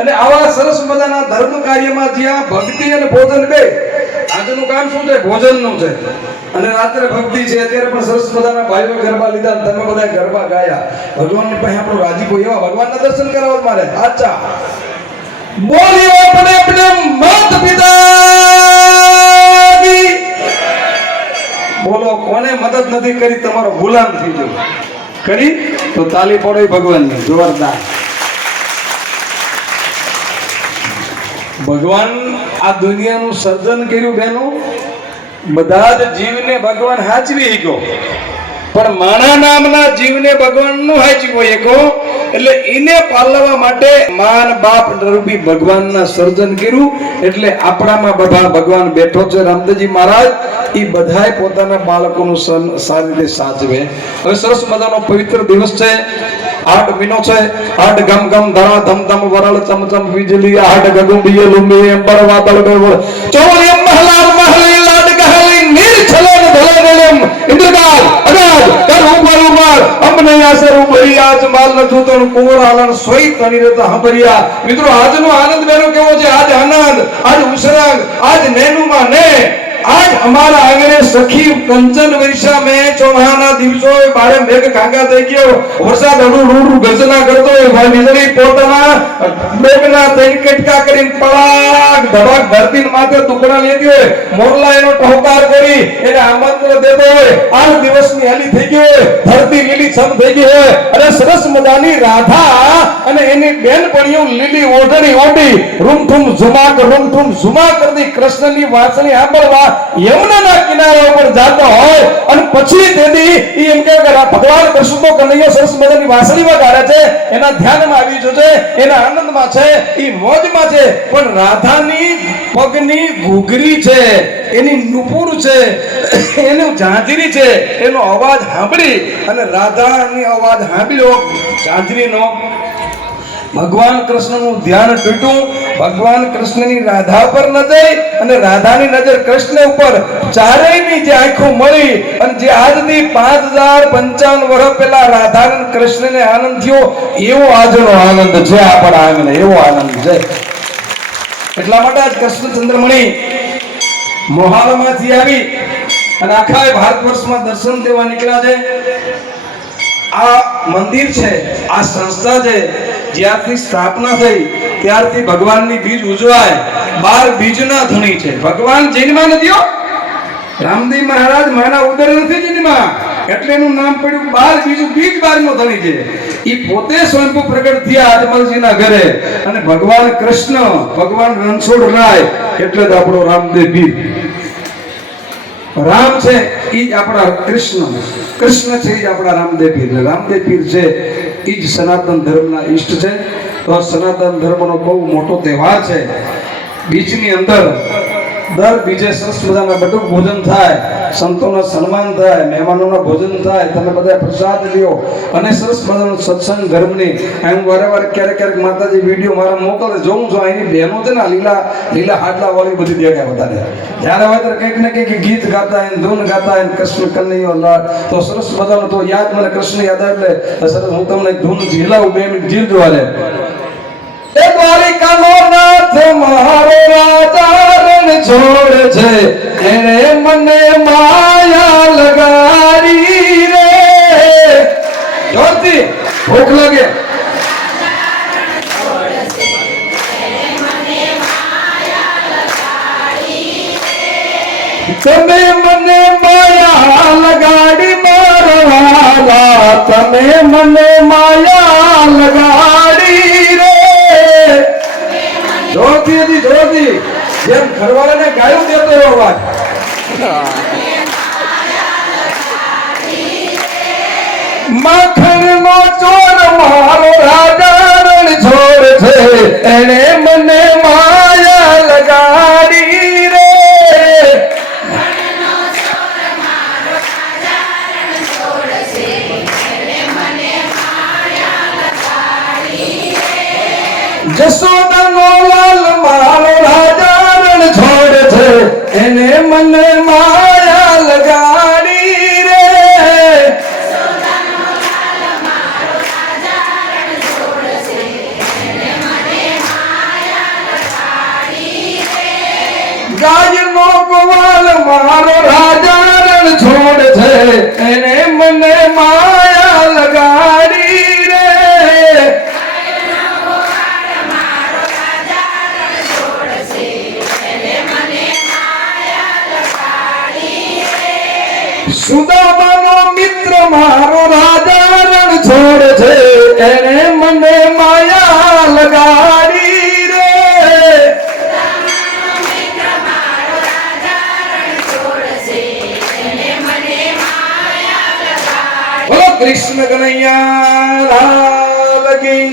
અને આવા સરસ મજાના ધર્મ કાર્યમાં જ્યાં ભક્તિ અને ભોજન બે, આજનું કામ શું છે? ભોજનનું છે. અને રાત્રે ભક્તિ છે. અત્યારે પણ સરસ મજાના ભાઈઓ ગરબા લીધા, તમે બધા ગરબા ગાયા. ભગવાનની પાસે આપણો રાજીપો એવા ભગવાનના દર્શન કરાવવા મારે. આચા બોલીએ આપણે આપણે માત પિતા કી. બોલો, કોને મદદ નથી કરી? તમારો ગુલામ થઈ ગયો. કરી તો તાલી પડે ભગવાનની જોરદાર. ભગવાન આ દુનિયાનું સર્જન કર્યું બેનો, બધા જ જીવને ભગવાન હાચવી ગયો, પણ માણા નામના જીવને ભગવાન નું હાચવ્યો એકો. એટલે એને પાલવા માટે માન બાપ રૂપી ભગવાનના સર્જન કર્યું. એટલે આપણામાં બધા ભગવાન બેઠો છે. રામદેવજી મહારાજ એ બધાય પોતાના બાળકોનું સારી રીતે સાચવે. હવે સરસ મજાનો પવિત્ર દિવસ છે. 8 મહિનો છે. 8 ગમ ગમ ધરા ધમ ધમ વરળ ચમચમ વીજળી 8 ગગુંબીએ લુંબી અંબર વાદળ બેવળ ચોળિયમ મહલા મહલી લાડ ગહલી નીર છલન ધલનલમ ઇન્દ્રકાલ અગાજ કર ઉપર ઉપર અમને આસર ઉભરી આજ માલ ન જૂતણ કુંવર આલન સોઈ તની રહેતા હંબરિયા. મિત્રો, આજનો આનંદ બેનો કેવો છે? આજ આનંદ, આજ ઉસરાંગ, આજ નેનુમાં ને आज हमारा आंगणे सखी कंचन वर्षा में चौहाना दिवसों बारे मेघ कांगा થઈ ગયો. વરસાદ રૂડુ ગર્જના કરતો હોય. ભાઈ વીજળી પોતાના મેઘના ત્રણ કટકા કરીને પડાક ધડાક ધરતી માથે ટુકડા લેતી હોય. મોરલા એનો ટહોકાર કરી એને આમંત્રણ દેતો હોય. 8 દિવસની હાલી થઈ ગઈ હોય. ધરતી લીલી છમ થઈ ગઈ હોય. અને સરસ મજાની રાધા અને એની બેનપણીઓ લીલી ઓઢણી ઓઢી રૂમઠુમ ઝુમા કરતી કૃષ્ણની વાંસળી સાંભળવા યમુનાના કિનારા ઉપર જાતો હોય. અને પછી તેથી એમ કે ભગવાન કૃષ્ણ તો કનૈયો સરસ મજાની વાંસળીમાં ગાડે છે, એના ધ્યાનમાં આવી જશે, એના આનંદમાં છે, એ મોજમાં છે. પણ રાધાની પગની ઘૂઘરી છે, એની નુપુર છે, એનું ઝાંઝરી છે, એનો અવાજ સાંભળી અને રાધાની અવાજ સાંભળ્યો ઝાંઝરીનો. ભગવાન કૃષ્ણનું ધ્યાન તૂટ્યું. ભગવાન કૃષ્ણની રાધા પર નજર અને રાધાની નજર કૃષ્ણ ઉપર. ચારેયની જે આંખો મળી અને જે આજથી 5055 વર્ષ પહેલા રાધા અને કૃષ્ણને આનંદ થયો, એવો આજનો આનંદ છે આપણા આંગણે. એવો આનંદ છે. એટલા માટે આજ કૃષ્ણચંદ્રમણી મોહાલમાંથી આવી અને આખા ભારત વર્ષમાં દર્શન દેવા નીકળ્યા છે. આ મંદિર છે, આ સંસ્થા છે, જ્યારથી સ્થાપના થઈ ત્યારથી ભગવાનની બીજ ઉજવાય. 12 બીજના ધણી છે. ભગવાન જન્મા નથી, રામદેવ મહારાજ માના ઉદરે નથી જન્મા, એટલે એનું નામ પડ્યું 12 બીજું. બીજ 12નો ધણી છે. એ પોતે સ્વયંભૂ પ્રગટ થયા આજમલજીના ઘરે. અને ભગવાન કૃષ્ણ, ભગવાન રણછોડરાય, એટલે જ આપણો રામદેવ બીજ. રામ છે એ જ આપણા કૃષ્ણ, કૃષ્ણ છે એ જ આપણા રામદેવ પીર. રામદેવ પીર છે એ જ સનાતન ધર્મના ઈષ્ટ છે. તો સનાતન ધર્મનો બહુ મોટો તહેવાર છે. બીજની અંદર દર બીજે સરસ મજાના બધું ભોજન થાય, સંતોના સન્માન થાય, મહેમાનોના ભોજન થાય, તમે બધા પ્રસાદ લ્યો અને સરસ મજાનો સત્સંગ ધર્મની. હું વારંવાર ક્યારેક માતાજી વિડીયો મારા મોકલે, જોઉં છું. અહીંની બહેનો છે ને, લીલા હાડલા વાળી બધી દેખાય બધાને. જ્યારે હોય ત્યારે કંઈક ને કંઈક ગીત ગાતા હોય, ધૂન ગાતા હોય, કૃષ્ણ કનૈયો લાડ. તો સરસ મજાનો તો યાદ, મને કૃષ્ણ યાદ આવે એટલે સરસ હું તમને ધૂન ઝીલાવું. 2 મિનિટ ઝીલજો. હાલે એ દ્વારિકાનો નાથ મારો રાજા છોડ છે, એને મને માયા લગાડી રે. જોરથી ભૂખ લાગે. તમે મને માયા લગાડી મારવાલા, તમે મને માયા લગાડી રે. જોરથી જોરથી જેમ ઘરવાળાને ગાયું દેતો એવો અવાજ. માખણનો ચોર મારો રાજા રણછોડ છે, એને મને માયા લગાડી રે. જશોદાનો લાલ મારો રાજા રણછોડ છે, એને મને માયા લગાડી રે. ગાયનો ગોવાલ મારો રાજા રણ છોડ છે એને મને માયા લગાડી રે. સુદામાનો મિત્ર મારો રાજા રણ છોડ છે એને મને માયા લગાડી રે. બોલો કૃષ્ણ કનૈયા લાલ કી,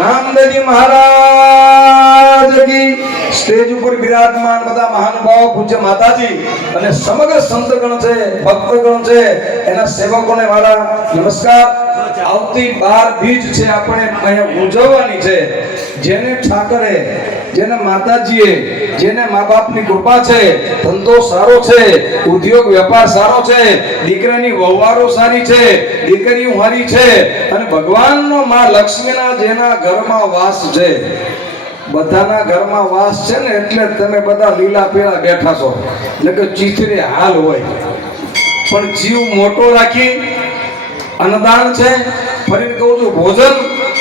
રામદેવજી મહારાજ કી. સ્ટેજ ઉપર બિરાજમાન બધા મહાનુભાવો, પૂજ્ય માતાજી અને સમગ્ર સંતગણ છે, ભક્તગણ છે, એના સેવકોને મારા નમસ્કાર. આવતી 12 બીજ છે આપણે અહીંયા ઉજવવાની છે. જેને ઠાકરે, જેને માતાજીએ, જેને મા બાપની કૃપા છે, ધંધો સારો છે, ઉદ્યોગ વેપાર સારો છે, દીકરાની વહુવારો સારી છે, દીકરીઓ સારી છે અને ભગવાનનો માં લક્ષ્મીના જેના ઘરમાં વાસ છે, બધાના ઘરમાં વાસ છે ને એટલે તમે બધા લીલા પીળા બેઠા છો, એટલે કે ચીથરે હાલ હોય પણ જીવ મોટો રાખી અન્નદાન છે. ફરી કહું છું, ભોજન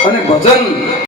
અને ભજન